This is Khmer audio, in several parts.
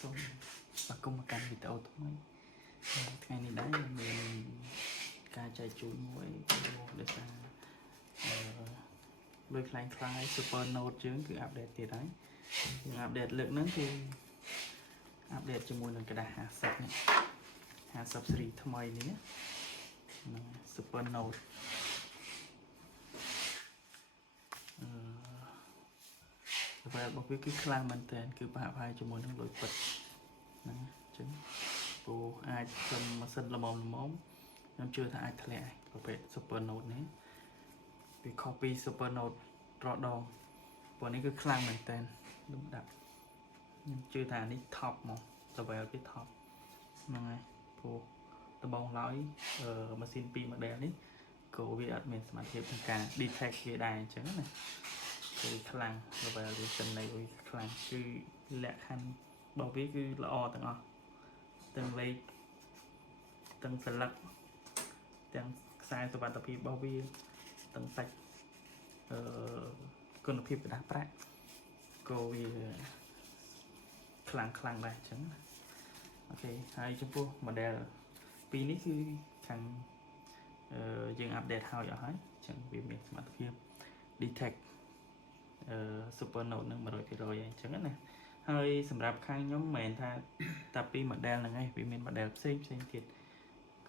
សូមស្វាគមន៍មកកាន់វីដេអូថ្មីថ្ងៃនេះដែរមានការចែកជូនមួយដោយសារលុយខ្លាំងខ្លាយ Super Note យើងគឺអាប់ដេតទៀតហើយយើងអាប់ដេតលើកហ្នឹងគឺអាប់ដេតជាមួយនឹងกระดาษ50នេះ50 series ថ្មីនេះណា Super Note តែរបស់វាគឺខ្លាំងមែនតើគឺប្រហាក់ប្រហែលជាមួយនឹងលុយពិតណាអញ្ចឹងព្រោះអាចធ្វើម៉ាស៊ីនល្មមខ្ញុំជឿថាអាចធ្លាក់ប្រភេទ Super Note នេះវា copy Super Note រដងព្រោះនេះគឺខ្លាំងមែនតើលំដាប់ខ្ញុំជឿថានេះ top មក level ពី top ហ្នឹងហើយព្រោះដំបងឡើយម៉ាស៊ីន2 model នេះក៏វាអត់មានសមត្ថភាពក្នុងការ detect វាដែរអញ្ចឹងណាគឺខ្លាំង level វាចំណៃវាខ្លាំងគឺលក្ខខណ្ឌរបស់វាគឺល្អទាំងអស់ទាំងលេខទាំងស្លឹកទាំងខ្សែសុវត្ថិភាពរបស់វាទាំងសាច់គុណភាពกระดาษប្រាក់ក៏វាខ្លាំងដែរអញ្ចឹងអូខេហើយចំពោះ model 2នេះគឺខាងយើងអាប់ដេតហើយអស់ហើយអញ្ចឹងវាមានសមត្ថភាព detect Super Note នឹង 100% អញ្ចឹងណាហើយសម្រាប់ខាងខ្ញុំមិនមែនថាតែពី model ហ្នឹងឯងវាមាន model ផ្សេងទៀត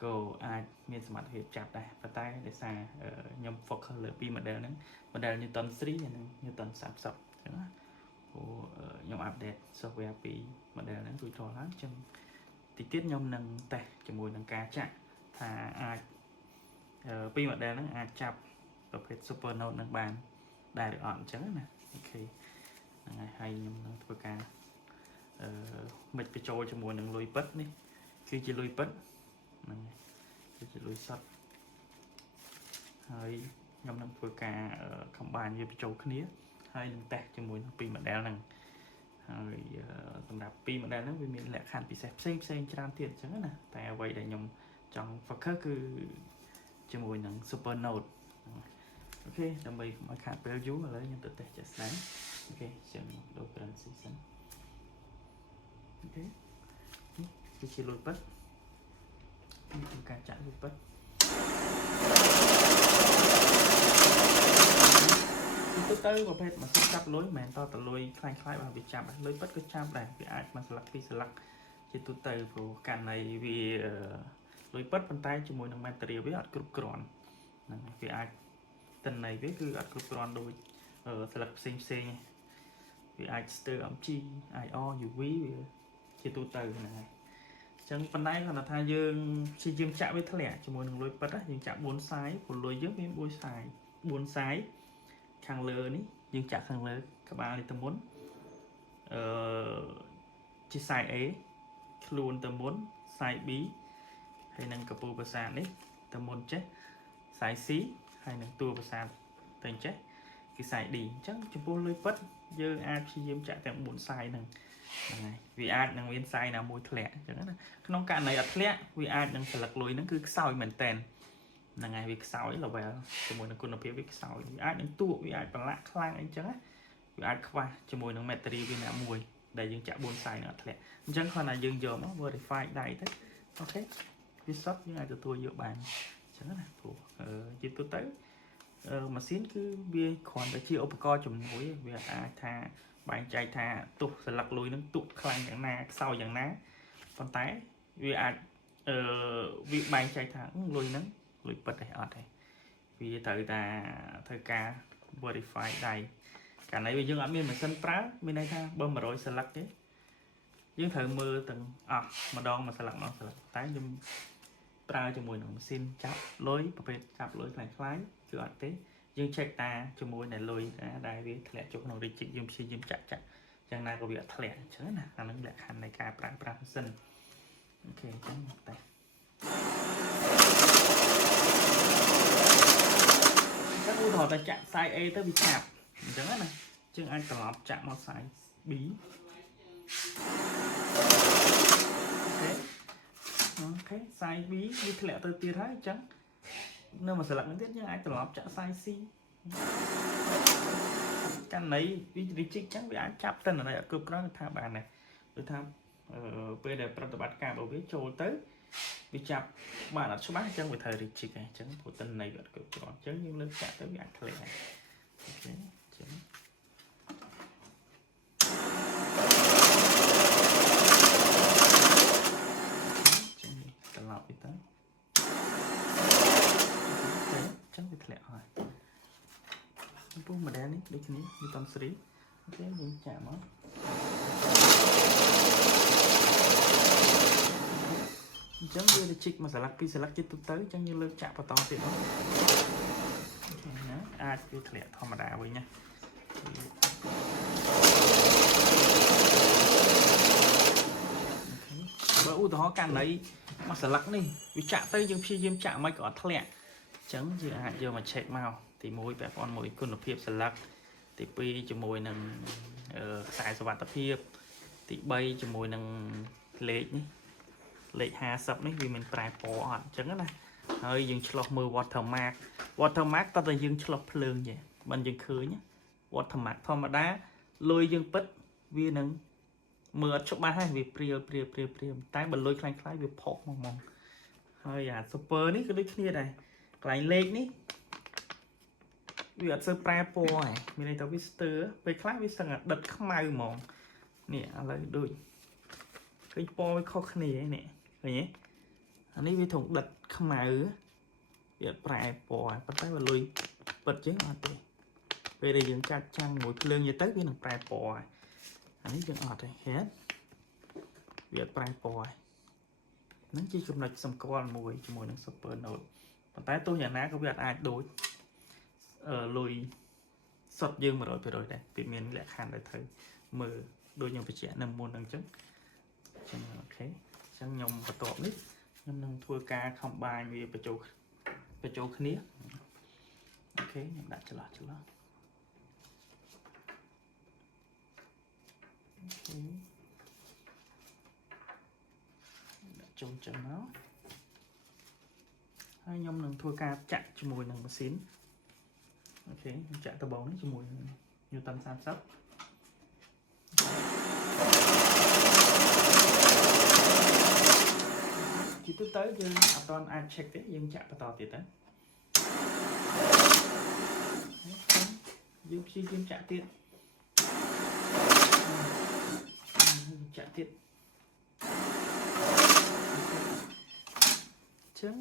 ក៏អាចមានសមត្ថភាពចាប់ដែរប៉ុន្តែដោយសារខ្ញុំ focus លើពី model ហ្នឹង model Newton 3 និង Newton 30 អញ្ចឹងណាព្រោះខ្ញុំ update software ពី model ហ្នឹងរួចរាល់ហើយអញ្ចឹងតិចទៀតខ្ញុំនឹងតេស្តជាមួយនឹងការចាក់ថាអាចពី model ហ្នឹងអាចចាប់ប្រភេទ Super Note នឹងបានដែរឬអត់អញ្ចឹងណាអូខេហ្នឹងហើយខ្ញុំនឹងធ្វើការមិចបញ្ចូលជាមួយនឹងលុយពិតនេះគឺជាលុយពិតហ្នឹងគឺជាលុយសុទ្ធហើយខ្ញុំនឹងធ្វើការ combine វាបញ្ចូលគ្នាហើយនឹងតេស្តជាមួយនឹងពី model ហ្នឹងហើយសម្រាប់ពី model ហ្នឹងវាមានលក្ខខណ្ឌពិសេសផ្សេងច្រើនទៀតអញ្ចឹងណាតែអ្វីដែលខ្ញុំចង់ focus គឺជាមួយនឹង Super Note អូខេដើម្បីកុំឲ្យខាតពេលយូរឥឡូវខ្ញុំទៅតេស្តជាក់ស្ដែងអូខេចឹងដូរ currency សិនអូខេនេះជាលុយពិតនេះគឺការចាក់លុយពិតទៅប្រភេទម៉ាស៊ីនចាប់លុយមិនមែនតលុយខ្លាំងៗបើវាចាប់លុយពិតក៏ចាប់ដែរវាអាចមួយស្លឹកពីរស្លឹកជាទូទៅព្រោះករណីវាលុយពិតប៉ុន្តែជាមួយនឹង material វាអត់គ្រប់គ្រាន់ហ្នឹងវាអាចតិន័យវាគឺអត់គ្រប់គ្រាន់ដូចស្លឹកផ្សេងវាអាចស្ទើរ MG IR UV វាជាទូទៅហ្នឹងហើយអញ្ចឹងប៉ុន្តែគាត់ថាយើងព្យាយាមចាក់វាធ្លាក់ជាមួយនឹងលុយពិតយើងចាក់4ខ្សែព្រោះលុយយើងមាន4ខ្សែខាងលើនេះយើងចាក់ខាងលើក្បាលនេះទៅមុនជាខ្សែ A ខ្លួនទៅមុនខ្សែ B ហើយនឹងកពូលប្រាសាទនេះទៅមុនចេះខ្សែ C ហើយនឹងតួប្រាសាទទៅចេះគឺខ្សែ D អញ្ចឹងចំពោះលុយពិតយើងអាចព្យាយាមចាក់ទាំង4ខ្សែហ្នឹងហើយវាអាចនឹងមានខ្សែណាមួយធ្លាក់អញ្ចឹងណាក្នុងករណីអត់ធ្លាក់វាអាចនឹងស្លឹកលុយហ្នឹងគឺខ្សោយមែនតែនហ្នឹងហើយវាខ្សោយ level ជាមួយនឹងគុណភាពវាខ្សោយវាអាចនឹងទួវាអាចប្រឡាក់ខ្លាំងអីចឹងណាវាអាចខ្វះជាមួយនឹង material វាណាមួយដែលយើងចាក់4ខ្សែនឹងអត់ធ្លាក់អញ្ចឹងគ្រាន់តែយើងយកមក verify ដៃទៅអូខេវាសុទ្ធយើងអាចទទួលយកបានអញ្ចឹងណាព្រោះជាទូទៅម៉ាស៊ីនគឺវាគ្រាន់តែជាឧបករណ៍ជំនួយវាអាចថាបែងចែកថាទុះស្លឹកលុយនឹងទុះខ្លាំងយ៉ាងណាខ្សោយយ៉ាងណាប៉ុន្តែវាអាចវាបែងចែកថាលុយហ្នឹងលុយពិតទេអត់ទេវាត្រូវតែធ្វើការ verify ដៃកាលណាយើងអត់មានម៉ាស៊ីនប្រើមានន័យថាបើ100ស្លឹកទេយើងត្រូវមើលទាំងអស់ម្ដងមួយស្លឹកតែខ្ញុំប្រើជាមួយនឹងម៉ាស៊ីនចាប់លុយប្រភេទចាប់លុយខ្លាំងគឺអត់ទេយើង check តាជាមួយនឹងលុយដែលវាធ្លាក់ចុះក្នុង rigid យើងព្យាយាមចាក់យ៉ាងណាក៏វាអត់ធ្លាក់អញ្ចឹងណាអានឹងលក្ខខណ្ឌនៃការប្រើប្រាស់ម៉ាស៊ីនអូខេអញ្ចឹងតែតែឧទាហរណ៍តែចាក់ខ្សែ A ទៅវាចាប់អញ្ចឹងណាយើងអាចត្រឡប់ចាក់មកខ្សែ B អូខេខ្សែ B វាធ្លាក់ទៅទៀតហើយអញ្ចឹងនៅមួយស្លឹកនេះទៀតយើងអាចត្រឡប់ចាក់ខ្សែ C កាន់ន័យវា rigid អញ្ចឹងវាអាចចាប់តិនន័យអត់គ្រប់គ្រាន់ថាបានដែរដូចថា ពេលដែលប្រតិបត្តិការរបស់វាចូលទៅវាចាប់បានអត់ច្បាស់អញ្ចឹងវាត្រូវ reject អញ្ចឹងព្រោះទិន្នន័យវាអត់គ្រប់គ្រាន់អញ្ចឹងយើងលើកចាក់ទៅវាអាចធ្លាក់ហើយអូខេអញ្ចឹងត្រឡប់ទៅអញ្ចឹងវាធ្លាក់ហើយពុះ model នេះដូចគ្នាវាតំស្រីអូខេយើងចាក់មកអញ្ចឹងវាទៅជីកមួយស្លាកពីរស្លាកជិតទៅអញ្ចឹងយើងលើកចាក់បន្តទៀតមកណាអាចវាធ្លាក់ធម្មតាវិញណាបើឧទាហរណ៍ករណីមួយស្លាកនេះវាចាក់ទៅយើងព្យាយាមចាក់មិនក៏អត់ធ្លាក់អញ្ចឹងយើងអាចយកមក check មកទី1ពាក់ព័ន្ធមួយគុណភាពស្លាកទី2ជាមួយនឹងខ្សែសុវត្ថិភាពទី3ជាមួយនឹងលេខនេះលេខ50នេះវាមានប្រែពណ៌អត់អញ្ចឹងណាហើយយើងឆ្លោះមើល watermark តើតើយើងឆ្លោះភ្លើងទេមិនយើងឃើញ watermark ធម្មតាលុយយើងពិតវានឹងមើលអត់ច្បាស់ហើយវាព្រាលតែបើលុយខ្លាំងខ្លាយវាផុសមកហើយអា super នេះក៏ដូចគ្នាដែរកន្លែងលេខនេះវាអត់សូវប្រែពណ៌ហើយមានន័យថាវាស្ទើរពេលខ្លះវាសឹងដិតខ្មៅហ្មងនេះឥឡូវដូចឃើញពណ៌វាខុសគ្នានេះឃើញទេអានេះវាធំដិតខ្មៅវាអត់ប្រែពណ៌ប៉ុន្តែវាលុយពិតជាងអត់ទេពេលដែលយើងចាត់ចាំងមួយភ្លើងទៅវានឹងប្រែពណ៌ហើយអានេះយើងអត់ទេហេតុវាអត់ប្រែពណ៌ហើយហ្នឹងជាចំណុចសម្គាល់មួយជាមួយនឹង Super Note ប៉ុន្តែទោះយ៉ាងណាក៏វាអត់អាចដូចលុយសុទ្ធយើង 100% ដែរវាមានលក្ខខណ្ឌដែលត្រូវមើលដូចខ្ញុំបញ្ជាក់នៅមុនហ្នឹងអញ្ចឹងអូខេអញ្ចឹងខ្ញុំបន្ទាប់នេះខ្ញុំនឹងធ្វើការ combine វាបញ្ចូលគ្នាអូខេខ្ញុំដាក់ច្រឡោះអូខេដាក់ចូលចឹងមកហើយខ្ញុំនឹងធ្វើការចាក់ជាមួយនឹងម៉ាស៊ីនអូខេខ្ញុំចាក់ដបងនេះជាមួយនឹង Newton 30ជាទូទៅយើងអត់ទាន់អាច check ទេយើងចាក់បន្តទៀតទៅយើងព្យាយាមចាក់ទៀតចាក់ទៀតចឹង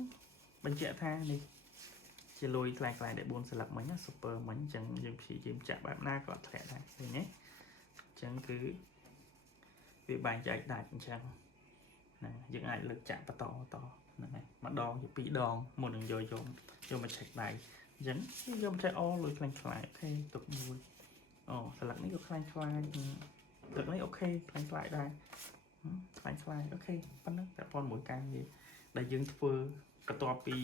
បញ្ជាក់ថានេះជាលុយខ្លាំងៗដែល4ស្លឹកមិញណា super មិញអញ្ចឹងយើងព្យាយាមចាក់បែបណាក៏ធ្លាក់ដែរឃើញទេអញ្ចឹងគឺវាបែងចែកដាច់អញ្ចឹងណាយើងអាចលើកចាក់បន្តហ្នឹងហើយម្ដងទៅ2ដងមុននឹងយកមក check ដៃអញ្ចឹងយកមក check អលុយខ្លាំងៗអូខេទុកមួយអូស្លឹកនេះក៏ខ្លាំងៗទឹកនេះអូខេខ្លាំងៗដែរខ្លាំងៗអូខេប៉ុណ្ណឹងតែប៉ុនមួយការងារដែលយើងធ្វើបន្ទាប់ពី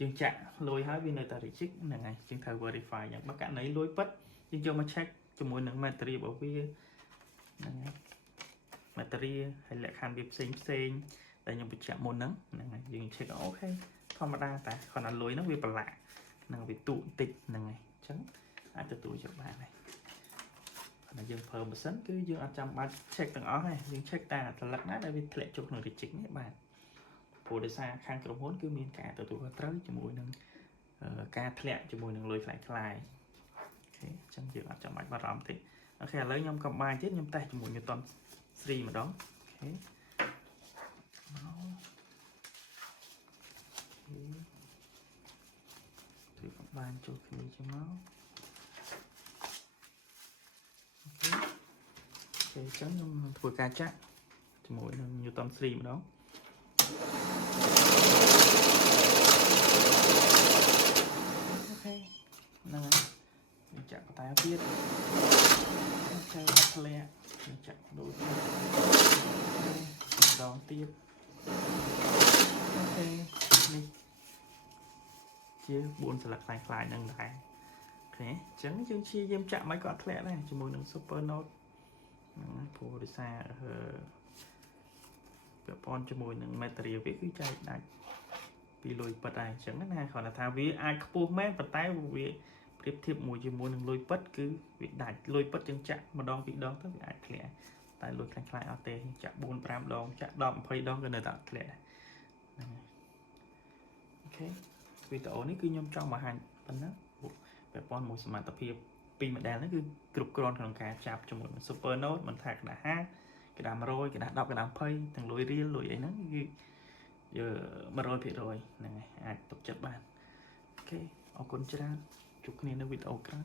យើងចាក់លុយហើយវានៅតែ reject ហ្នឹងហើយយើងត្រូវ verify យ៉ាងបើករណីលុយពិតយើងយកមក check ជាមួយនឹង material របស់វាហ្នឹងហើយ material ហើយលក្ខខណ្ឌវាផ្សេងដែលខ្ញុំបញ្ជាក់មុនហ្នឹងហើយយើង check អូខេធម្មតាតែគ្រាន់តែលុយហ្នឹងវាប្រឡាក់ហ្នឹងវាទូបន្តិចហ្នឹងហើយអញ្ចឹងអាចទទួលយកបានហើយតែយើងប្រើម៉ាស៊ីនគឺយើងអត់ចាំបាច់ check ទាំងអស់ទេយើង check តែត្រឡឹកណាដែលវាធ្លាក់ចូលក្នុង reject នេះបាទព្រោះដោយសារខាងក្រុមហ៊ុនគឺមានការទទួលខុសត្រូវជាមួយនឹងការធ្លាក់ជាមួយនឹងលុយខ្លាំងៗអូខេអញ្ចឹងយើងអត់ចាំបាច់បារម្ភទេអូខេឥឡូវខ្ញុំកំបាញ់ទៀតខ្ញុំតេស្តជាមួយ Newton 3 ម្ដងអូខេធ្វើកំបាញ់ចូលគ្នាជាមកអូខេអញ្ចឹងខ្ញុំនឹងធ្វើការចាក់ជាមួយនឹង Newton 3 ម្ដងអូខេហ្នឹងហើយខ្ញុំចាក់បន្តទៀតអូខេធ្លាក់ខ្ញុំចាក់ដូរទៀតម្ដងទៀតអូខេនេះជា4ស្លឹកខ្លាំងៗហ្នឹងដែរអូខេអញ្ចឹងយើងព្យាយាមចាក់មិនក៏អត់ធ្លាក់ដែរជាមួយនឹង Super Note ព្រោះដោយសារពាក់ព័ន្ធជាមួយនឹង material វាគឺចែកដាច់ពីលុយពិតដែរអញ្ចឹងណាគ្រាន់តែថាវាអាចខ្ពស់មែនប៉ុន្តែវាប្រៀបធៀបជាមួយនឹងលុយពិតគឺវាដាច់លុយពិតយើងចាក់ម្ដងពីរដងទៅវាអាចធ្លាក់ tại lùi khăn khai ở tê chặt 4-5 đòn chặt đòn phơi đòn cái nơi tạo lệ ok video này cứ nhôm trong mà hành phần đó về con một smart tập hiệp pin mà đèn nó cứ cục conของการจับจมูกมัน super note มันแท็กนะฮะกระดาษมาโรยกระดาษดอกกระดาษเพย์ทั้งลอยเรียลลอยไอ้นั้นคือgiờ mà rồi thì rồi này ai tập chất bạn ok ở con chán chụp này nó video khác